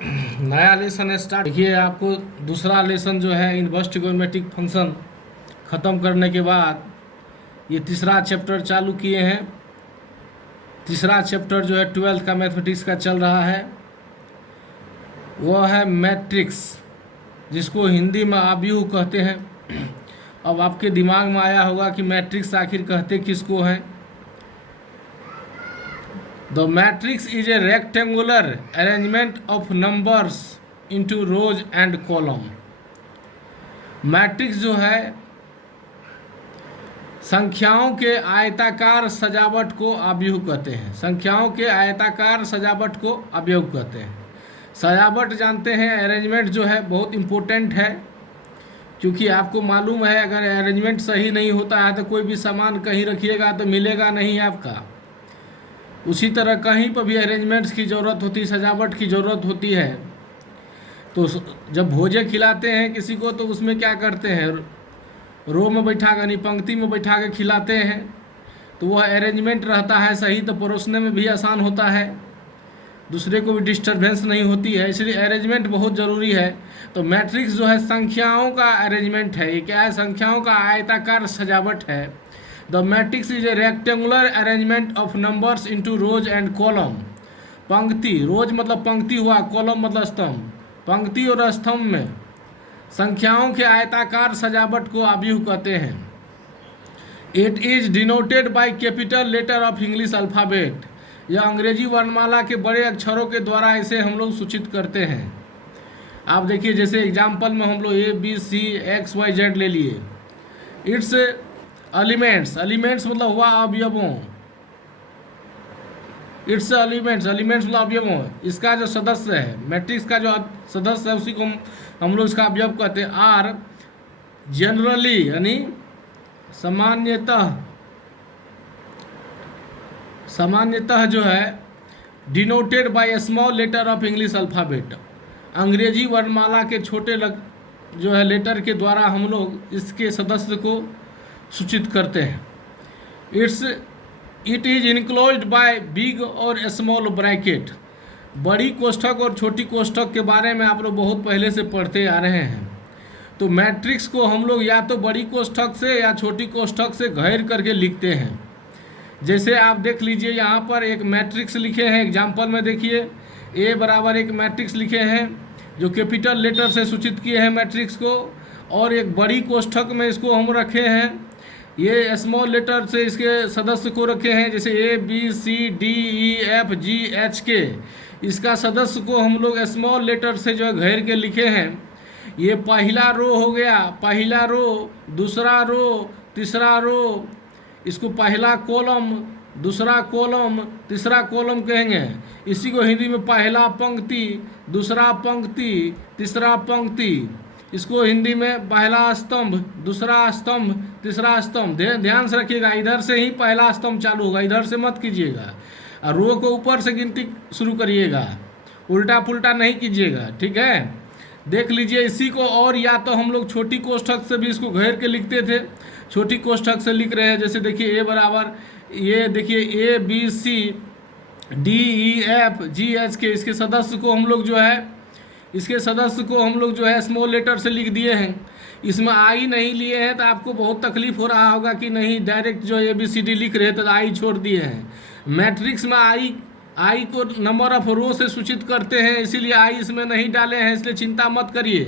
नया lesson start. देखिए, आपको दूसरा लेसन जो है इनवर्स ट्रिगोनोमेट्रिक फंक्शन ख़त्म करने के बाद ये तीसरा चैप्टर चालू किए हैं। तीसरा चैप्टर जो है 12th का मैथमेटिक्स का चल रहा है, वह है मैट्रिक्स, जिसको हिंदी में आव्यूह कहते हैं। अब आपके दिमाग में आया होगा कि मैट्रिक्स आखिर कहते किसको हैं। The matrix is a rectangular arrangement of numbers into rows and column। Matrix जो है संख्याओं के आयताकार सजावट को आव्यूह कहते हैं। संख्याओं के आयताकार सजावट को आव्यूह कहते हैं। सजावट जानते हैं, अरेंजमेंट जो है बहुत इम्पोर्टेंट है, क्योंकि आपको मालूम है अगर अरेंजमेंट सही नहीं होता है तो कोई भी सामान कहीं रखिएगा तो मिलेगा नहीं आपका। उसी तरह कहीं पर भी अरेंजमेंट्स की ज़रूरत होती है, सजावट की ज़रूरत होती है। तो जब भोजे खिलाते हैं किसी को तो उसमें क्या करते हैं, रो में बैठा कर यानी पंक्ति में बैठा के खिलाते हैं, तो वह अरेंजमेंट रहता है सही, तो परोसने में भी आसान होता है, दूसरे को भी डिस्टर्बेंस नहीं होती है, इसलिए अरेंजमेंट बहुत ज़रूरी है। तो मैट्रिक्स जो है संख्याओं का अरेंजमेंट है। ये क्या है? संख्याओं का आयताकार सजावट है। The matrix is a rectangular arrangement of numbers into rose and column. पंक्ति, रोज मतलब पंक्ति हुआ, कॉलम मतलब स्तंभ। पंक्ति और स्तंभ में संख्याओं के आयताकार सजावट को आव्यूह कहते हैं। It is denoted by capital letter of English alphabet. यह अंग्रेजी वर्णमाला के बड़े अक्षरों के द्वारा इसे हम लोग सूचित करते हैं। आप देखिए, जैसे एग्जाम्पल में हम लोग ABCXYZ ले लिए। इट्स एलिमेंट्स, एलिमेंट्स मतलब हुआ अवयवों। इट्स एलिमेंट्स, एलिमेंट्स मतलब अवयवों। इसका जो सदस्य है, मैट्रिक्स का जो सदस्य है, उसी को हम लोग इसका अवयव कहते हैं। आर जनरली यानी सामान्यतः जो है denoted by small letter of English alphabet. अंग्रेजी वर्णमाला के छोटे जो है लेटर के द्वारा हम लोग इसके सदस्य को सूचित करते हैं। It is enclosed bye big और स्मॉल ब्रैकेट। बड़ी कोष्ठक और छोटी कोष्ठक के बारे में आप लोग बहुत पहले से पढ़ते आ रहे हैं। तो मैट्रिक्स को हम लोग या तो बड़ी कोष्ठक से या छोटी कोष्ठक से घेर करके लिखते हैं। जैसे आप देख लीजिए, यहाँ पर एक मैट्रिक्स लिखे हैं। एग्जाम्पल में देखिए, A बराबर एक मैट्रिक्स लिखे हैं जो कैपिटल लेटर से सूचित किए हैं मैट्रिक्स को, और एक बड़ी कोष्ठक में इसको हम रखे हैं, ये स्मॉल लेटर से इसके सदस्य को रखे हैं, जैसे ABCDEFGHK। इसका सदस्य को हम लोग स्मॉल लेटर से जो है घेर के लिखे हैं। ये पहला रो हो गया, पहला रो, दूसरा रो, तीसरा रो। इसको पहला कॉलम, दूसरा कॉलम, तीसरा कॉलम कहेंगे। इसी को हिंदी में पहला पंक्ति, दूसरा पंक्ति, तीसरा पंक्ति। इसको हिंदी में पहला स्तंभ, दूसरा स्तंभ, तीसरा स्तंभ। ध्यान से रखिएगा, इधर से ही पहला स्तंभ चालू होगा, इधर से मत कीजिएगा। और रो को ऊपर से गिनती शुरू करिएगा, उल्टा पुल्टा नहीं कीजिएगा, ठीक है। देख लीजिए इसी को। और या तो हम लोग छोटी कोष्ठक से भी इसको घेर के लिखते थे। छोटी कोष्ठक से लिख रहे हैं, जैसे देखिए A बराबर, ये देखिए ABCDEFGHK। इसके सदस्य को हम लोग जो है स्मॉल लेटर से लिख दिए हैं। इसमें आई नहीं लिए हैं तो आपको बहुत तकलीफ हो रहा होगा कि नहीं डायरेक्ट जो ABCD लिख रहे थे तो आई छोड़ दिए हैं। मैट्रिक्स में आई को नंबर ऑफ रो से सूचित करते हैं, इसीलिए आई इसमें नहीं डाले हैं, इसलिए चिंता मत करिए,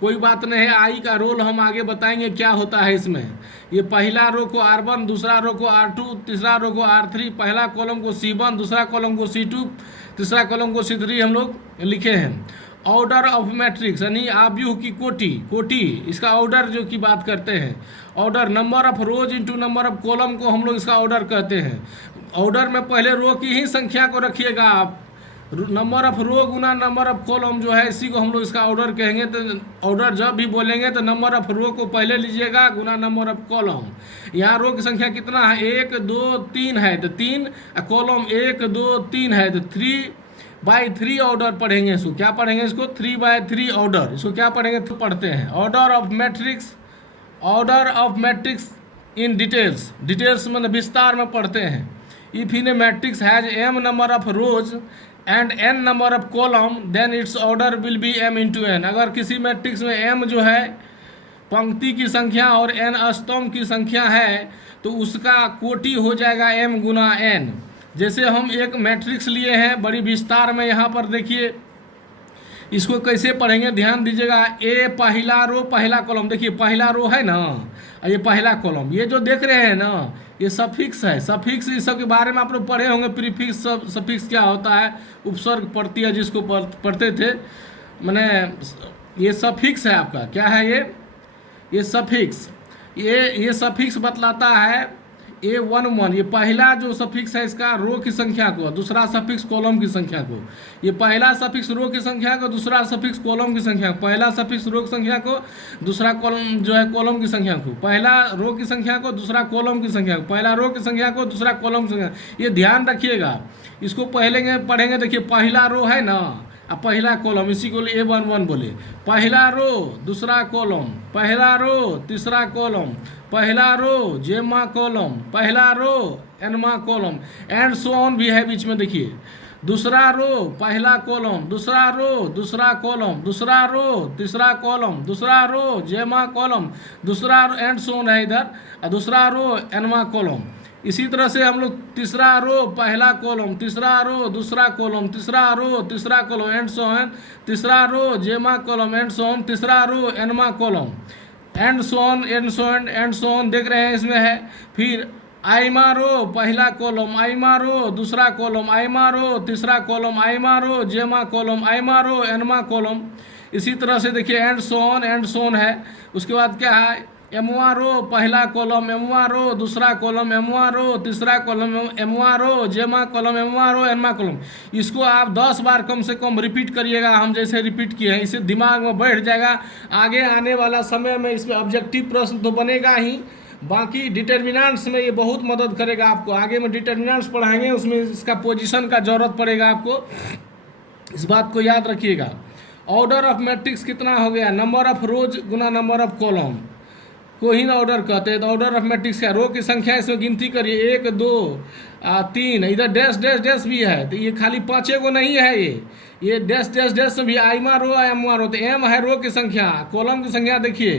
कोई बात नहीं है। आई का रोल हम आगे बताएंगे क्या होता है इसमें। ये पहला रो को R1, दूसरा रो को R2, तीसरा रो को R3, पहला कॉलम को C1, दूसरा कॉलम को C2, तीसरा कॉलम को C3 हम लोग लिखे हैं। ऑर्डर ऑफ मैट्रिक्स यानी आव्यूह की कोटि, इसका ऑर्डर जो की बात करते हैं। Order, number of rose into number of column को हम लोग इसका ऑर्डर कहते हैं। ऑर्डर में पहले रो की ही संख्या को रखिएगा आप। नंबर ऑफ रो गुना नंबर ऑफ कॉलम जो है, इसी को हम लोग इसका ऑर्डर कहेंगे। तो ऑर्डर जब भी बोलेंगे तो नंबर ऑफ रो को पहले लीजिएगा गुना नंबर ऑफ कॉलम। यहाँ रो की संख्या कितना है, 1 2 3 है तो 3, कॉलम 1 2 3 है तो 3/3 ऑर्डर पढ़ेंगे। इसको क्या पढ़ेंगे, इसको 3/3 ऑर्डर। इसको क्या पढ़ेंगे तो पढ़ते हैं order of matrix in details मतलब विस्तार में पढ़ते हैं। If in a matrix has m number of rows and n number of column then its order will be m into N. अगर किसी मैट्रिक्स में m जो है पंक्ति की संख्या और n स्तंभ की संख्या है तो उसका कोटि हो जाएगा m गुना n। जैसे हम एक मैट्रिक्स लिए हैं बड़ी विस्तार में, यहाँ पर देखिए इसको कैसे पढ़ेंगे ध्यान दीजिएगा। ए पहला रो पहला कॉलम, देखिए पहला रो है ना, ये पहला कॉलम, ये जो देख रहे हैं ना ये सफिक्स है। सफिक्स इस सब के बारे में आप लोग पढ़े होंगे, प्रीफिक्स सफिक्स क्या होता है, उपसर्ग पढ़ती है जिसको पढ़ते थे, मैंने ये सफिक्स है आपका, क्या है ये सफिक्स। ये सफिक्स बतलाता है A11, ये पहला जो सफिक्स है इसका रो की संख्या को, दूसरा सफिक्स कॉलम की संख्या को। ये पहला सफिक्स रो की संख्या को, दूसरा सफिक्स कॉलम की संख्या को। पहला सफिक्स रो की संख्या को, दूसरा कॉलम जो है कॉलम की संख्या को। पहला रो की संख्या को, दूसरा कॉलम की संख्या को। पहला रो की संख्या को, दूसरा कॉलम की संख्या। ये ध्यान रखिएगा, इसको पहले पढ़ेंगे। देखिए पहला रो है ना, अब पहला कॉलम, इसी को A11 बोले। पहला रो दूसरा कॉलम, पहला रो तीसरा कॉलम, पहला रो जेमा कॉलम, पहला रो एनमा कॉलम, एंड सो ऑन भी है बीच में। देखिए दूसरा रो पहला कॉलम, दूसरा रो दूसरा कॉलम, दूसरा रो तीसरा कॉलम, दूसरा रो जेमा कॉलम, दूसरा एंड सो ऑन है इधर, दूसरा रो एनमा कॉलम। इसी तरह से हम लोग तीसरा रो पहला कॉलम, तीसरा रो दूसरा कॉलम, तीसरा रो तीसरा कॉलम, एंड सो ऑन, तीसरा रो जेमा कॉलम, एंड सो ऑन, तीसरा रो एनमा column, and so on, and so on, and so on. देख रहे हैं इसमें है। फिर आइमा रो पहला कॉलम, आइमा रो दूसरा कॉलम, आइमा रो तीसरा कॉलम, आइमा रो जेमा कॉलम, आइमा रो एनमा कॉलम। इसी तरह से देखिए and so on, and so on है। उसके बाद क्या है, एमवा रो पहला कॉलम, एमवा रो दूसरा कॉलम, एमवा रो तीसरा कॉलम, एमवा रो जेमा कॉलम, एमवा रो एनमा कॉलम। इसको आप 10 बार कम से कम रिपीट करिएगा, हम जैसे रिपीट किए हैं, इससे दिमाग में बैठ जाएगा। आगे आने वाला समय में इसमें ऑब्जेक्टिव प्रश्न तो बनेगा ही, बाकी डिटर्मिनेंट्स में ये बहुत मदद करेगा आपको। आगे में डिटर्मिनेंट्स पढ़ाएंगे, उसमें इसका पोजीशन का जरूरत पड़ेगा आपको, इस बात को याद रखिएगा। ऑर्डर ऑफ मैट्रिक्स कितना हो गया, number of rose Guna number of column को ही ऑर्डर कहते हैं। तो ऑर्डर ऑफ मैट्रिक्स का रो की संख्या इसमें गिनती करिए, 1 2 3, इधर डैश डैश डैश भी है, तो ये खाली 5 को नहीं है, ये डैश डैश डैश भी आइमा रो एमवा रो। तो एम है रो की संख्या, कॉलम की संख्या देखिए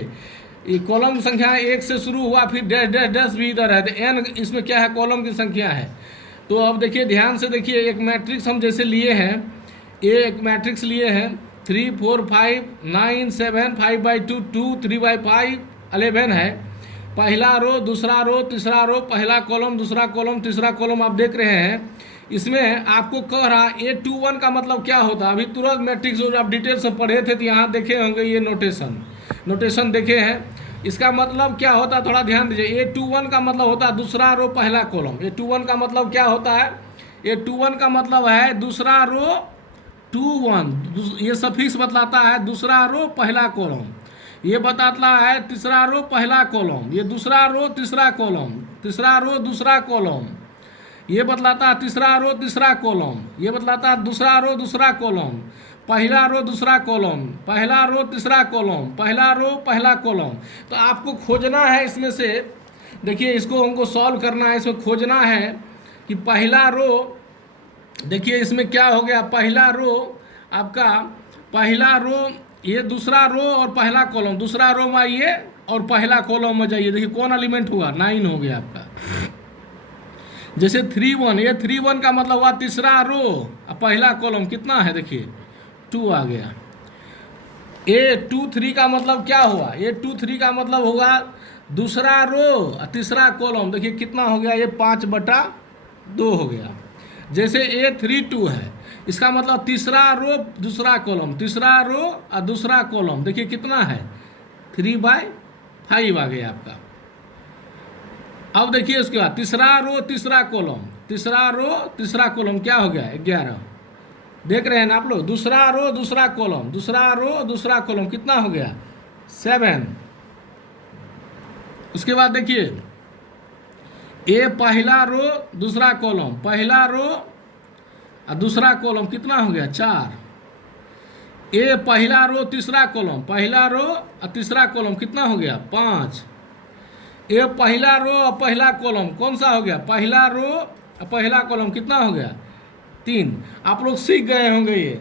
ये कॉलम की संख्या 1 से शुरू हुआ, फिर डैश डैश डैश भी इधर है, तो एन इसमें क्या है, कॉलम की संख्या है। तो अब देखिए ध्यान से देखिए, एक मैट्रिक्स हम जैसे लिए हैं, एक मैट्रिक्स लिए हैं 3 4 5 9 7 5/2 2 3/5 11 है। पहला रो दूसरा रो तीसरा रो, पहला कॉलम दूसरा कॉलम तीसरा कॉलम आप देख रहे हैं। इसमें आपको कह रहा A21 का मतलब क्या होता है, अभी तुरंत मैट्रिक्स जो आप डिटेल से पढ़े थे तो यहाँ देखे होंगे, ये नोटेशन देखे हैं। इसका मतलब क्या होता है, थोड़ा ध्यान दीजिए। A21 का मतलब होता है दूसरा रो पहला कॉलम। A21 का मतलब क्या होता है, A21 का मतलब है दूसरा रो 21, ये सफिक्स बतलाता है दूसरा रो पहला कॉलम। ये बताता है तीसरा रो पहला कॉलम, ये दूसरा रो तीसरा कॉलम, तीसरा रो दूसरा कॉलम, ये बतलाता है तीसरा रो तीसरा कॉलम, ये बतलाता है दूसरा रो दूसरा कॉलम, पहला रो दूसरा कॉलम, पहला रो तीसरा कॉलम, पहला रो पहला कॉलम। तो आपको खोजना है इसमें से, देखिए इसको हमको सॉल्व करना है, इसमें खोजना है कि पहला रो, देखिए इसमें क्या हो गया, पहला रो आपका, पहला रो ये दूसरा रो और पहला कॉलम, दूसरा रो में आइए और पहला कॉलम में जाइए, देखिए कौन एलिमेंट हुआ, 9 हो गया आपका। जैसे 3 1, ये 3 1 का मतलब हुआ तीसरा रो और पहला कॉलम कितना है, देखिए 2 आ गया। A2 3 का मतलब क्या हुआ, A2 3 का मतलब होगा दूसरा रो और तीसरा कॉलम, देखिए कितना हो गया, ये 5/2 हो गया। जैसे A3 2 है, इसका मतलब तीसरा रो दूसरा कॉलम, तीसरा रो और दूसरा कॉलम, देखिए कितना है 3/5 आ गया आपका। अब देखिए उसके बाद तीसरा रो तीसरा कॉलम, तीसरा रो तीसरा कॉलम क्या हो गया 11, देख रहे हैं ना आप लोग। दूसरा रो दूसरा कॉलम, दूसरा रो दूसरा कॉलम कितना हो गया 7। उसके बाद देखिए ए पहला रो दूसरा कॉलम, पहला रो और दूसरा कॉलम कितना हो गया 4। ए पहला रो तीसरा कॉलम, पहला रो और तीसरा कॉलम कितना हो गया 5। ए पहला रो और पहला कॉलम कौन सा हो गया, पहला रो और पहला कॉलम कितना हो गया 3। आप लोग सीख गए होंगे ये।